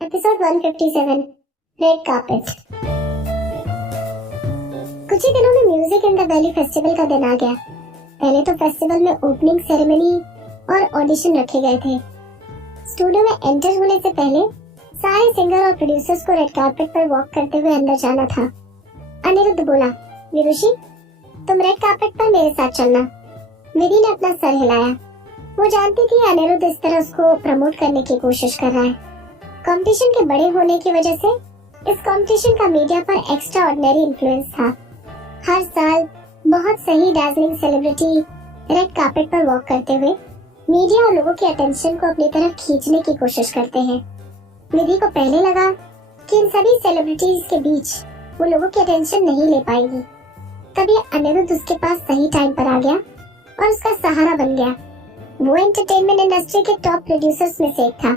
Episode 157 red carpet. कुछ ही दिनों में music in the valley festival का दिन आ गया। पहले तो फेस्टिवल में ओपनिंग सेरेमनी और ऑडिशन रखे गए थे। स्टूडियो में एंटर होने से पहले सारे सिंगर और प्रोड्यूसर्स को रेड कार्पेट पर वॉक करते हुए अंदर जाना था। अनिरुद्ध बोला, विदुषी तुम रेड कार्पेट पर मेरे साथ चलना। विधि ने अपना सर हिलाया। वो जानती थी अनिरुद्ध इस तरह उसको प्रमोट करने की कोशिश कर रहा है। कंपटीशन के बड़े होने की वजह से इस कंपटीशन का मीडिया पर एक्स्ट्रा ऑर्डिनरी इन्फ्लुएंस था। हर साल बहुत सही डैज़लिंग सेलिब्रिटी रेड कार्पेट पर वॉक करते हुए मीडिया और लोगों के अटेंशन को अपनी तरफ खींचने की कोशिश करते हैं। विधि को पहले लगा कि इन सभी सेलिब्रिटीज के बीच वो लोगों की अटेंशन नहीं ले पाएगी। तभी अनिरुद्ध उसके पास सही टाइम पर आ गया और उसका सहारा बन गया। वो एंटरटेनमेंट इंडस्ट्री के टॉप प्रोड्यूसर्स में से एक था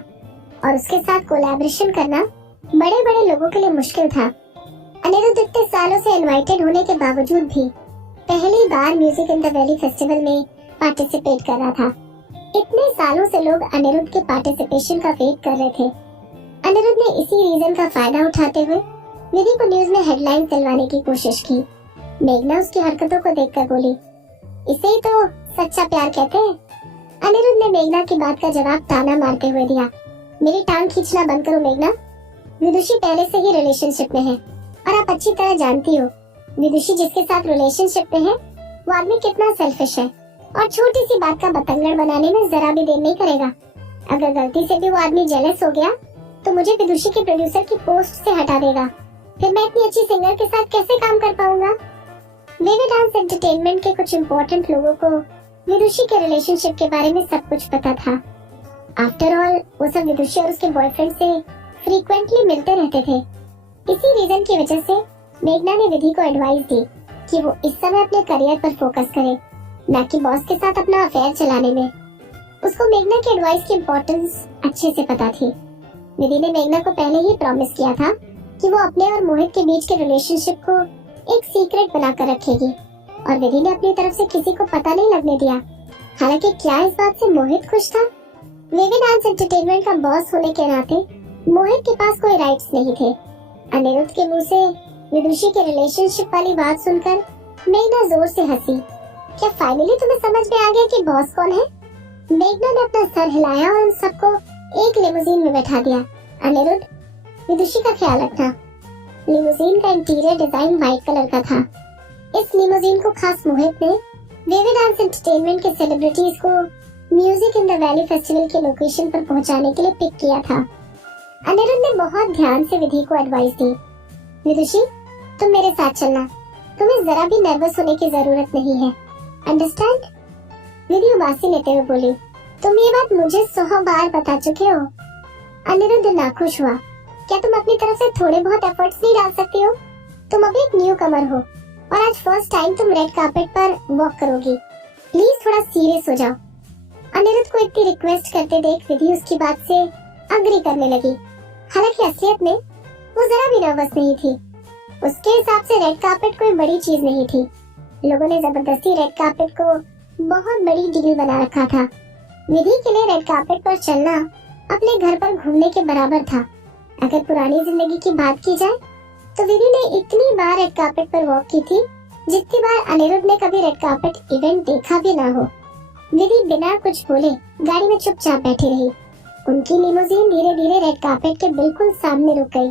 और उसके साथ कोलैबोरेशन करना बड़े बड़े लोगों के लिए मुश्किल था। अनिरुद्ध इतने सालों से इनवाइटेड होने के बावजूद भी पहली बार music in the valley festival में पार्टिसिपेट कर रहा था। इतने सालों से लोग अनिरुद्ध के पार्टिसिपेशन का वेट कर रहे थे। अनिरुद्ध ने इसी रीजन का फायदा उठाते हुए विधि को न्यूज में हेडलाइन दिलवाने की कोशिश की। मेघना उसकी हरकतों को देखकर बोली, इसे ही तो सच्चा प्यार कहते हैं। अनिरुद्ध ने मेघना की बात का जवाब ताना मारते हुए दिया, मेरी टांग खींचना बंद करो मेघना। विदुषी पहले से ही रिलेशनशिप में है और आप अच्छी तरह जानती हो विदुषी जिसके साथ रिलेशनशिप में है वो आदमी कितना सेल्फिश है और छोटी सी बात का बतंगड़ बनाने में जरा भी देर नहीं करेगा। अगर गलती से भी वो आदमी जेलस हो गया तो मुझे विदुषी के प्रोड्यूसर की पोस्ट से हटा देगा। फिर मैं इतनी अच्छी सिंगर के साथ कैसे काम कर पाऊंगा। वेवी डांस एंटरटेनमेंट के कुछ इम्पोर्टेंट लोगों को विदुषी के रिलेशनशिप के बारे में सब कुछ पता था। आफ्टर ऑल वो सब विदुषी और उसके बॉयफ्रेंड से फ्रीक्वेंटली मिलते रहते थे। इसी रीजन की वजह से मेघना ने विधि को एडवाइस दी कि वो इस समय अपने करियर पर फोकस करे, न कि बॉस के साथ अपना अफेयर चलाने में। उसको मेघना की एडवाइस की इम्पोर्टेंस अच्छे से पता थी। विधि ने मेघना को पहले ही प्रॉमिस किया था कि वो अपने और मोहित के बीच के रिलेशनशिप को एक सीक्रेट बनाकर रखेगी और विधि ने अपनी तरफ से किसी को पता नहीं लगने दिया। हालांकि क्या इस बात से मोहित खुश था? वेवी डांस एंटरटेनमेंट का बॉस होने के नाते मोहित के पास कोई राइट्स नहीं थे। अनिरुद्ध के मुंह से विदुषी के रिलेशनशिप वाली बात सुनकर मेघना जोर से हंसी। क्या फाइनली तुम्हें समझ में आ गया कि बॉस कौन है? मेघना ने अपना सर हिलाया और उन सबको एक लिमोजीन में बैठा दिया। अनिरुद्ध, विदुषी का ख्याल रखना। लिमोजीन का इंटीरियर डिजाइन व्हाइट कलर का था। इस लिमोजीन को खास मोहित ने वेवी डांस एंटरटेनमेंट के सेलिब्रिटीज को music in the valley festival के लोकेशन पर पहुंचाने के लिए पिक किया था। अनिरुद्ध ने बहुत ध्यान से विधि को एडवाइस दी, विदुषी तुम मेरे साथ चलना, तुम्हें जरा भी नर्वस होने की जरूरत नहीं है, अंडरस्टैंड? विधि उबासी लेते हुए बोली, तुम ये बात मुझे 100 बार बता चुके हो। अनिरुद्ध नाखुश हुआ, क्या तुम अपनी तरफ से थोड़े बहुत एफर्ट्स नहीं डाल सकती हो? तुम अभी एक न्यू कमर हो और आज फर्स्ट टाइम तुम रेड कार्पेट पर वॉक करोगी, प्लीज थोड़ा सीरियस हो जाओ। अनिरुद्ध को इतनी रिक्वेस्ट करते देख विधि उसकी बात से अग्री करने लगी। हालांकि असलियत में वो जरा भी नर्वस नहीं थी। उसके हिसाब से रेड कार्पेट कोई बड़ी चीज नहीं थी। लोगों ने जबरदस्ती रेड कार्पेट को बहुत बड़ी डील बना रखा था। विधि के लिए रेड कार्पेट पर चलना अपने घर पर घूमने के बराबर था। अगर पुरानी जिंदगी की बात की जाए तो विधि ने इतनी बार रेड कार्पेट पर वॉक की थी जितनी बार अनिरुद्ध ने कभी रेड कार्पेट इवेंट देखा भी ना हो। विधि बिना कुछ बोले गाड़ी में चुपचाप बैठी रही। उनकी लिमोजीन धीरे धीरे रेड कार्पेट के बिल्कुल सामने रुक गई।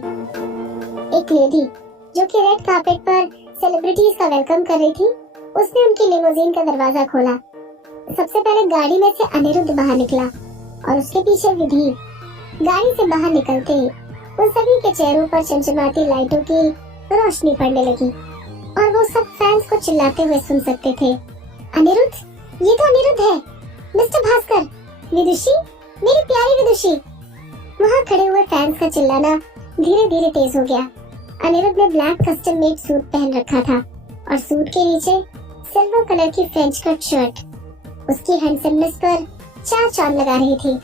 एक लेडी जो कि रेड कार्पेट पर सेलिब्रिटीज का वेलकम कर रही थी, उसने उनकी लिमोजीन का दरवाजा खोला। सबसे पहले गाड़ी में से अनिरुद्ध बाहर निकला और उसके पीछे विधि। गाड़ी से बाहर निकलते ही उन सभी के चेहरों पर चमचमाती लाइटों की रोशनी पड़ने लगी और वो सब फैंस को चिल्लाते हुए सुन सकते थे, अनिरुद्ध, ये तो अनिरुद्ध है, मिस्टर भास्कर, विदुषी, मेरी प्यारी विदुषी। वहाँ खड़े हुए फैंस का चिल्लाना धीरे धीरे तेज हो गया। अनिरुद्ध ने ब्लैक कस्टम मेड सूट पहन रखा था और सूट के नीचे सिल्वर कलर की फ्रेंच कट शर्ट उसकी हैंडसमनेस पर चार चांद लगा रही थी।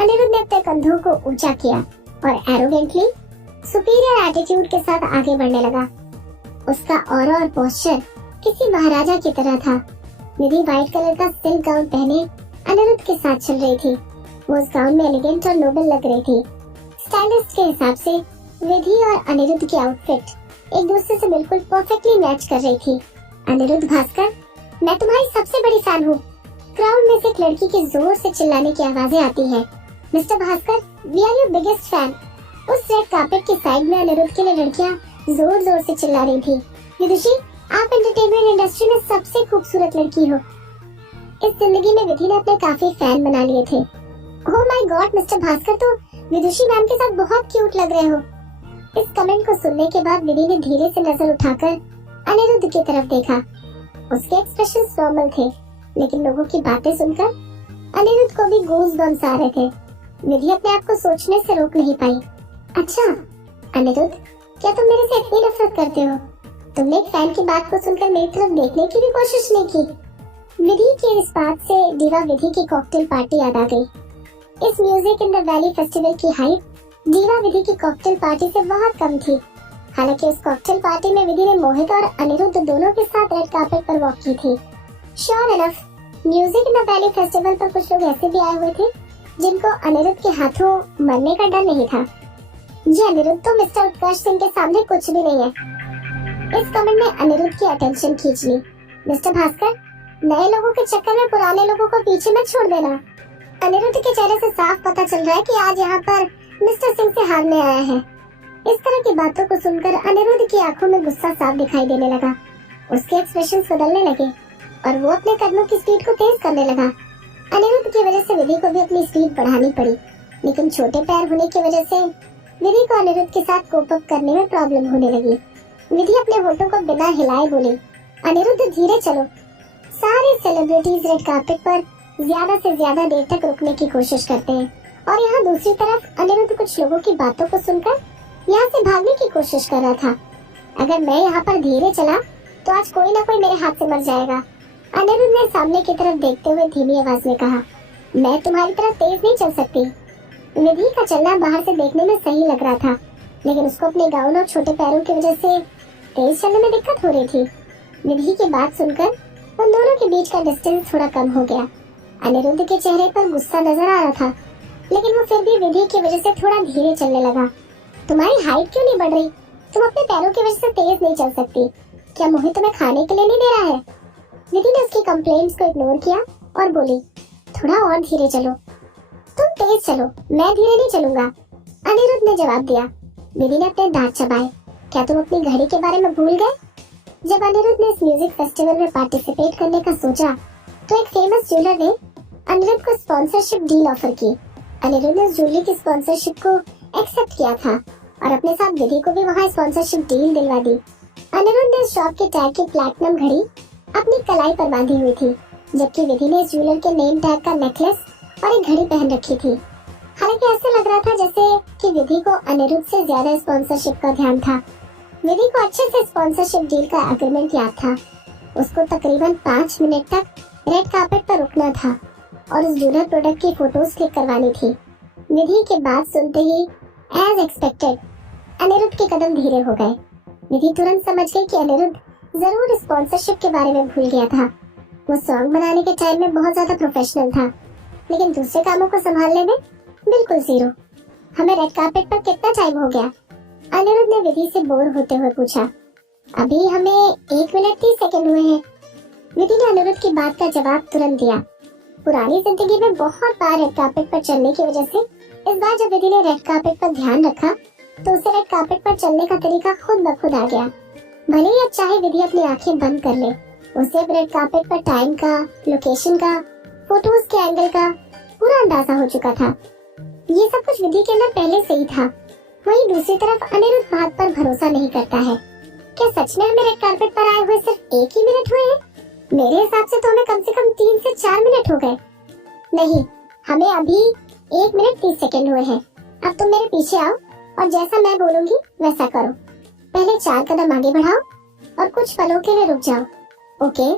अनिरुद्ध ने अपने कंधों को ऊंचा किया और एरोगेंटली सुपीरियर एटीट्यूड के साथ आगे बढ़ने लगा। उसका ऑरा और पोस्चर किसी महाराजा की तरह था। विधि व्हाइट कलर का सिल्क गाउन पहने अनिरुद्ध के साथ चल रही थी। वो उस गाउन में एलिगेंट और नोबल लग रही थी। स्टाइलिस्ट के हिसाब से विधि और अनिरुद्ध की आउटफिट एक दूसरे से बिल्कुल परफेक्टली मैच कर रही थी। अनिरुद्ध भास्कर, मैं तुम्हारी सबसे बड़ी फैन हूँ। क्राउड में से एक लड़की के जोर से चिल्लाने की आवाजें आती है। Mister Bhaskar, we are your biggest fan. उस रेड कार्पेट की साइड में अनिरुद्ध के लिए लड़कियाँ जोर जोर से चिल्ला रही थी। विदुषी, आप एंटरटेनमेंट इंडस्ट्री में सबसे खूबसूरत लड़की हो। इस जिंदगी में विधि ने अपने काफी फैन बना लिए थे। Oh my God mister Bhaskar, तो विदुषी मैम के साथ बहुत क्यूट लग रहे हो। इस कमेंट को सुनने के बाद विधि ने धीरे से नजर उठाकर अनिरुद्ध की तरफ देखा। उसके एक्सप्रेशंस नॉर्मल थे, लेकिन लोगों की बातें सुनकर अनिरुद्ध को भी गूज़ बम्स आ रहे थे। विधि अपने आप को सोचने से रोक नहीं पाई। अच्छा अनिरुद्ध, क्या तुम मेरे से इतनी नफरत करते हो? तुमने एक फैन की बात को सुनकर मेरी तरफ देखने की भी कोशिश नहीं की। विधि की इस बात से दीवा विधि की कॉकटेल पार्टी याद आ गई। इस music in the valley festival की हाइप दीवा विधि की कॉकटेल पार्टी से बहुत कम थी। हालांकि उस कॉकटेल पार्टी में विधि ने मोहित और अनिरुद्ध दोनों के साथ रेड कार्पेट पर वॉक की थी। Sure enough, music in the valley festival पर कुछ लोग ऐसे भी आए हुए थे जिनको अनिरुद्ध के हाथों मरने का डर नहीं था। जी अनिरुद्ध तो मिस्टर उत्कर्ष सिंह के सामने कुछ भी नहीं है। इस कमेंट ने अनिरुद्ध की अटेंशन खींच ली। मिस्टर भास्कर, नए लोगों के चक्कर में पुराने लोगों को पीछे मत छोड़ देना। अनिरुद्ध के चेहरे से साफ पता चल रहा है कि आज यहाँ पर मिस्टर सिंह से हारने आया है। इस तरह की बातों को सुनकर अनिरुद्ध की आंखों में गुस्सा साफ दिखाई देने लगा। उसके एक्सप्रेशंस बदलने लगे और वो अपने कदमों की स्पीड को तेज करने लगा। अनिरुद्ध की वजह से विधि को भी अपनी स्पीड बढ़ानी पड़ी, लेकिन छोटे पैर होने की वजह से विधि को अनिरुद्ध के साथ कोप अप करने में प्रॉब्लम होने लगी। विधि अपने होठों को बिना हिलाए बोली, अनिरुद्ध धीरे चलो। सारे सेलिब्रिटीज रेड कार्पेट पर ज्यादा से ज्यादा देर तक रुकने की कोशिश करते हैं और यहाँ दूसरी तरफ अनिरुद्ध कुछ लोगों की बातों को सुनकर यहाँ से भागने की कोशिश कर रहा था। अगर मैं यहाँ पर धीरे चला तो आज कोई ना कोई मेरे हाथ से मर जाएगा। अनिरुद्ध ने सामने की तरफ देखते हुए धीमी आवाज में कहा, मैं तुम्हारी तरह तेज नहीं चल सकती। विधि का चलना बाहर से देखने में सही लग रहा था, लेकिन उसको अपने गाउन और छोटे पैरों की वजह से तेज चलने में दिक्कत हो रही थी। विधि की बात सुनकर उन दोनों के बीच का डिस्टेंस थोड़ा कम हो गया। अनिरुद्ध के चेहरे पर गुस्सा नजर आ रहा था, लेकिन वो फिर भी विधि की वजह से थोड़ा धीरे चलने लगा। तुम्हारी हाइट क्यों नहीं बढ़ रही? तुम अपने पैरों की वजह से तेज नहीं चल सकती। क्या मोहित तुम्हें खाने के लिए नहीं दे रहा है? विधि ने उसकी कंप्लेंट्स को इग्नोर किया और बोली, थोड़ा और धीरे चलो। तुम तेज चलो, मैं धीरे नहीं चलूंगा। अनिरुद्ध ने जवाब दिया। विधि ने अपने दांत चबाए। क्या तुम अपनी घड़ी के बारे में भूल गए? जब अनिरुद्ध ने इस म्यूजिक फेस्टिवल में पार्टिसिपेट करने का सोचा तो एक फेमस ज्वेलर ने अनिरुद्ध को स्पॉन्सरशिप डील ऑफर की। अनिरुद्ध ने ज्वेलरी की स्पॉन्सरशिप को एक्सेप्ट किया था और अपने साथ विधि को भी वहाँ स्पॉन्सरशिप डील दिलवा दी। अनिरुद्ध ने शॉप के टैग की प्लैटिनम घड़ी अपनी कलाई पर बांधी हुई थी, जबकि विधि ने ज्वेलर के नेम टैग का नेकलेस और एक घड़ी पहन रखी थी। हालांकि ऐसा लग रहा था जैसे कि विधि को अनिरुद्ध से ज्यादा स्पॉन्सरशिप का ध्यान था। विधि को अच्छे से स्पॉन्सरशिप डील का एग्रीमेंट याद था। उसको तकरीबन 5 मिनट तक रेड कार्पेट पर रुकना था और उस ज्वेलर प्रोडक्ट की फोटोज क्लिक करवानी थी। विधि की बात सुनते ही एज एक्सपेक्टेड अनिरुद्ध के कदम धीरे हो गए। विधि तुरंत समझ गई कि अनिरुद्ध जरूर स्पॉन्सरशिप के बारे में भूल गया था। वो सॉन्ग बनाने के टाइम में बहुत ज्यादा प्रोफेशनल था, लेकिन दूसरे कामों को संभालने में बिल्कुल जीरो। हमें रेड कार्पेट पर कितना टाइम हो गया? अनिरुद्ध ने विधि से बोर होते हुए पूछा। अभी हमें 1 मिनट 30 सेकंड हुए हैं। विधि ने अनिरुद्ध की बात का जवाब तुरंत दिया। पुरानी जिंदगी में बहुत बार रेड कार्पेट पर चलने की वजह से इस बार जब विधि ने रेड कार्पेट पर ध्यान रखा तो उसे रेड कार्पेट पर चलने का तरीका खुद ब खुद आ गया। भले ही अब चाहे विधि अपनी आंखें बंद कर ले, उसे अब रेड कार्पेट पर टाइम का, लोकेशन का, फोटोज के एंगल का पूरा अंदाजा हो चुका था। ये सब कुछ विधि के अंदर पहले से ही था। वहीं दूसरी तरफ अनिरुद्ध बात पर भरोसा नहीं करता है। क्या सच में हमें रेड कार्पेट पर आए हुए सिर्फ 1 ही मिनट हुए हैं? मेरे हिसाब से तो हमें कम से कम 3 से 4 मिनट हो गए। नहीं, हमें अभी 1 मिनट 30 सेकंड हुए हैं। अब तुम मेरे पीछे आओ और जैसा मैं बोलूंगी वैसा करो। पहले 4 कदम आगे बढ़ाओ और कुछ पलों के लिए रुक जाओ। ओके,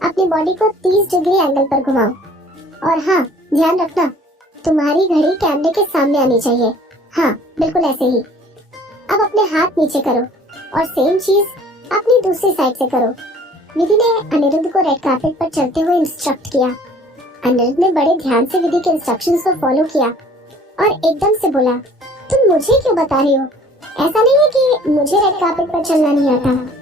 अपनी बॉडी को 30 डिग्री एंगल पर घुमाओ। और हाँ, ध्यान रखना तुम्हारी घड़ी कैमरे के सामने आनी चाहिए। हाँ, बिल्कुल ऐसे ही। अब अपने हाथ नीचे करो और सेम चीज अपनी दूसरी साइड से करो। विधि ने अनिरुद्ध को रेड कार्पेट पर चलते हुए इंस्ट्रक्ट किया। अनिरुद्ध ने बड़े ध्यान से विधि के इंस्ट्रक्शंस को फॉलो किया और एकदम से बोला, तुम मुझे क्यों बता रही हो? ऐसा नहीं है कि मुझे रेड कार्पेट पर चलना नहीं आता।